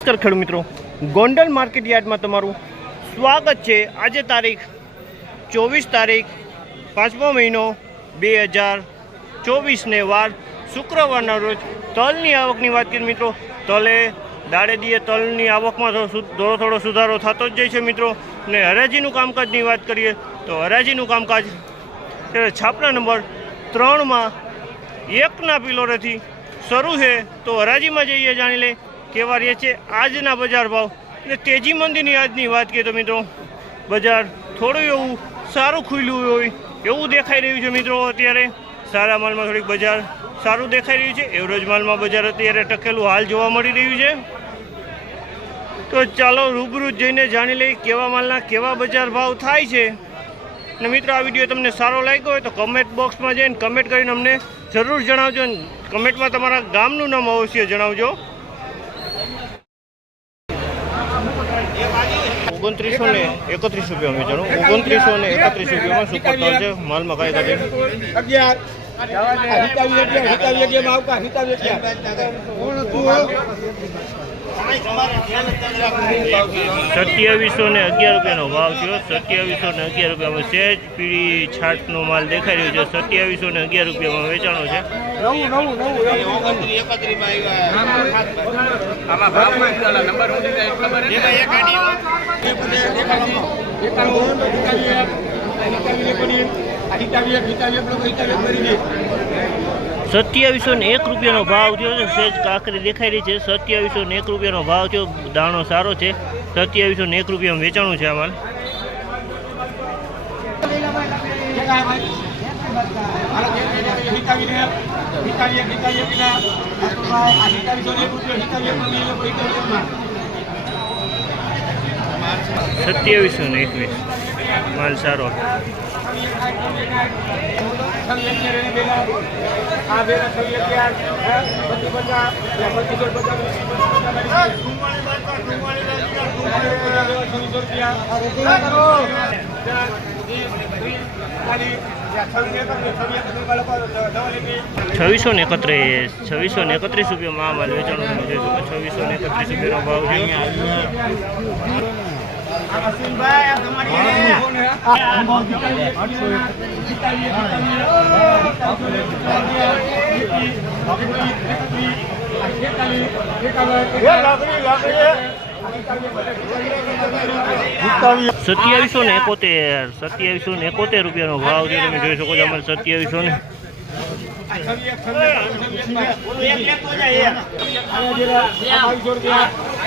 નમસ્કાર ખેડૂત મિત્રો. ગોંડલ માર્કેટ યાર્ડમાં તમારું સ્વાગત છે. આજે તારીખ ચોવીસ તારીખ પાંચમો મહિનો બે હજાર ચોવીસને વાર શુક્રવારના રોજ તલની આવકની વાત કરીએ મિત્રો. તલે દાડે દીએ તલની આવકમાં થોડો થોડો સુધારો થતો જ જાય છે મિત્રો. અને હરાજીનું કામકાજની વાત કરીએ તો હરાજીનું કામકાજ છાપના નંબર ત્રણમાં એકના પિલોરેથી શરૂ છે. તો હરાજીમાં જઈએ જાણી લે કેવા રહે છે, આજના બજાર ભાવ અને તેજી મંદીની આજની વાત કરીએ તો મિત્રો, બજાર થોડું એવું સારું ખુલ્યું હોય એવું દેખાઈ રહ્યું છે મિત્રો અત્યારે. સારા માલમાં થોડીક બજાર સારું દેખાઈ રહ્યું છે, એવરેજ માલમાં બજાર અત્યારે ટકેલું હાલ જોવા મળી રહ્યું છે. તો ચાલો રૂબરૂ જઈને જાણી લઈએ કેવા માલના કેવા બજાર ભાવ થાય છે. અને મિત્રો, આ વીડિયો તમને સારો લાગ્યો હોય તો કમેન્ટ બોક્સમાં જઈને કમેન્ટ કરીને અમને જરૂર જણાવજો કમેન્ટમાં તમારા ગામનું નામ અવશ્ય જણાવજો. ઓગણત્રીસો ને એકત્રીસ રૂપિયા વેચાણું ઓગણત્રીસો ને એકત્રીસ રૂપિયામાં સુપર તલ છે માલમાં કાંઈ કાઢે અગિયાર હિતાવી અગિયાર હિતાવી અગિયારમાં આવતા હિતાવી અગિયાર સત્યાવીસો ને અગિયાર રૂપિયાનો ભાવ થયો સત્યાવીસો ને અગિયાર રૂપિયામાં સેજ પીળી છાટનો માલ દેખાઈ રહ્યો છે સત્યાવીસો ને અગિયાર રૂપિયામાં વેચાણો છે સત્યાવીસો ને એક રૂપિયાનો ભાવ થયો છે. સેજ કાકરી દેખાઈ રહી છે. સત્યાવીસો ને એક રૂપિયાનો ભાવ થયો. દાણો સારો છે. સત્યાવીસો ને એક રૂપિયામાં વેચાણું છે માલ. સત્યાવીસો ને એકવીસ. માલ સારો છવ્વીસો ને એકત્રીસ છવ્વીસો ને એકત્રીસ રૂપિયામાં આ વેચાણ છવ્વીસો ને એકત્રીસ રૂપિયાનો ભાવ છે સત્યાવીસો ને એકોતેર, સત્યાવીસો ને એકોતેર રૂપિયાનો ભાવ છે, તમે જોઈ શકો છો અમારે સત્યાવીસો ને.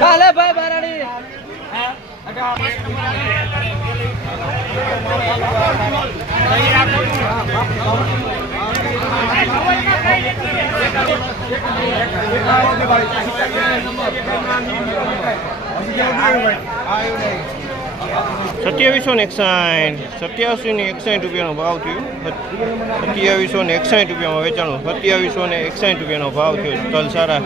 હાલે ભાઈ બારાડી સત્યાવીસો ને એકસાઠ સત્યાવીસો ને એકસાઠ રૂપિયાનો ભાવ થયો. સત્યાવીસો ને એકસાઠ રૂપિયામાં વેચાણું સત્યાવીસો ને એકસાઠ રૂપિયાનો ભાવ થયો. તલ સારા.